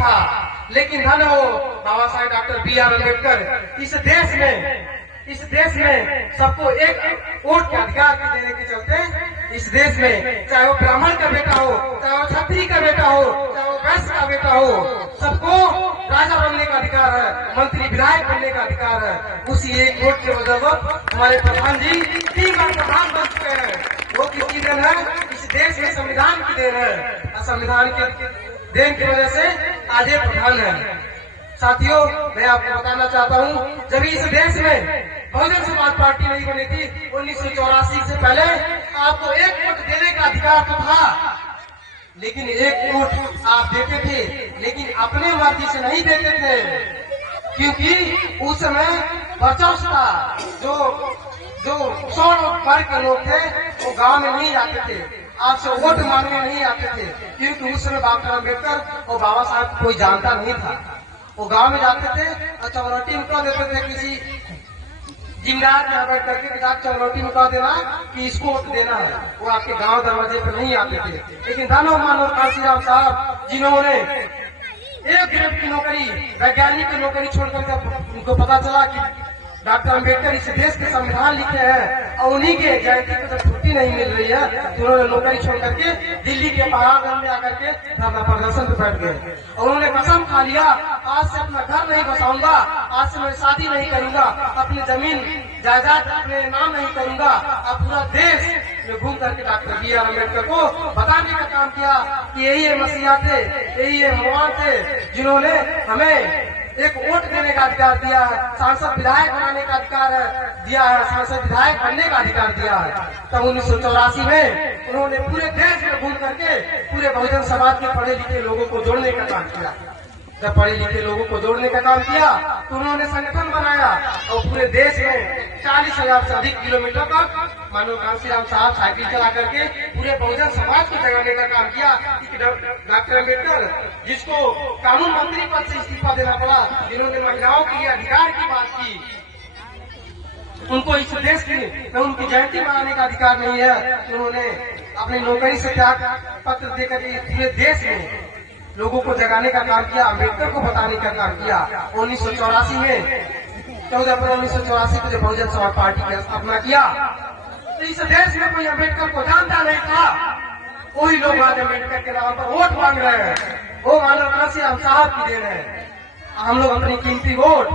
था, लेकिन धन हो बाबा साहेब डॉक्टर B.R. अम्बेडकर इस देश में सबको एक वोट के अधिकार देने के चलते इस देश में चाहे वो ब्राह्मण का बेटा हो, चाहे वो क्षत्रिय का बेटा हो, चाहे वो वैश्य का बेटा हो, सबको राजा बनने का अधिकार है, मंत्री विधायक बनने का अधिकार है। उसी एक वोट के बदौलत हमारे प्रधान जी 3 बार प्रधान बन चुके हैं। वो किसकी देन है? इस देश में संविधान की देन है। संविधान के देन की वजह से आज ये प्रधान है। साथियों, मैं आपको बताना चाहता हूँ, जब इस देश में बहुजन समाज पार्टी नहीं बनी थी 1984 से पहले, आपको एक वोट देने का अधिकार तो था, लेकिन एक वोट आप देते थे, लेकिन अपने मर्जी से नहीं देते थे, क्योंकि उस समय वर्चस्व था। जो 100 वर्ग के लोग थे वो गांव में नहीं जाते थे, आपसे वोट मांगने नहीं आते थे, क्योंकि उस समय डॉक्टर अम्बेडकर और बाबा साहब कोई जानता नहीं था। वो गांव में जाते थे और चौराटी में कह देते थे, किसी जिम्मेदार में बैठ करके चौराटी में कह देना कि इसको वोट देना है। वो आपके गांव दरवाजे पर नहीं आते थे। लेकिन दानो मानो काशीराम साहब, जिन्होंने एक ग्रेड की नौकरी, वैज्ञानिक की नौकरी छोड़कर उनको पता चला कि डॉक्टर अम्बेडकर इस देश के संविधान लिखे हैं और उन्हीं के जयंती को जब छुट्टी नहीं मिल रही है, तो उन्होंने नौकरी छोड़ करके दिल्ली के पहाड़गंज में आकर के धरना प्रदर्शन पे बैठ गए और उन्होंने कसम खा लिया, आज से अपना घर नहीं बसाऊंगा, आज से मैं शादी नहीं करूंगा, अपनी जमीन जायदाद अपने नाम नहीं करूंगा। अब पूरा देश में घूम करके डॉक्टर B.R. अम्बेडकर को बताने का काम किया कि यही है मसीहा थे, यही है भगवान थे, जिन्होंने हमें एक वोट देने का अधिकार दिया है, सांसद विधायक बनाने का अधिकार दिया है, सांसद विधायक बनने का अधिकार दिया है। तब 1984 में उन्होंने पूरे देश में घूम करके पूरे बहुजन समाज के पढ़े लिखे लोगों को जोड़ने का काम किया। जब पढ़े लिखे लोगों को जोड़ने का काम किया तो उन्होंने संगठन बनाया और पूरे देश में 40,000 से अधिक किलोमीटर तक मानो कांशीराम साहब साइकिल चला करके पूरे बहुजन समाज को जगाने का काम किया। डॉक्टर अम्बेडकर, जिसको कानून मंत्री पद से इस्तीफा देना पड़ा, जिन्होंने महिलाओं के लिए अधिकार की बात की, उनको इस देश में उनकी जयंती मनाने का अधिकार नहीं है, उन्होंने अपनी नौकरी से त्याग पत्र देकर पूरे देश में लोगों को जगाने का काम किया, अम्बेडकर को बताने का काम किया। 1984 में 14 अप्रैल 1984 को जब बहुजन समाज पार्टी की स्थापना किया तो इस देश में कोई अम्बेडकर को जानता नहीं था। वही लोग आज अम्बेडकर के नाम पर वोट मांग रहे हैं। वो मानव कांशीराम साहब की देन है। हम लोग अपनी कीमती वोट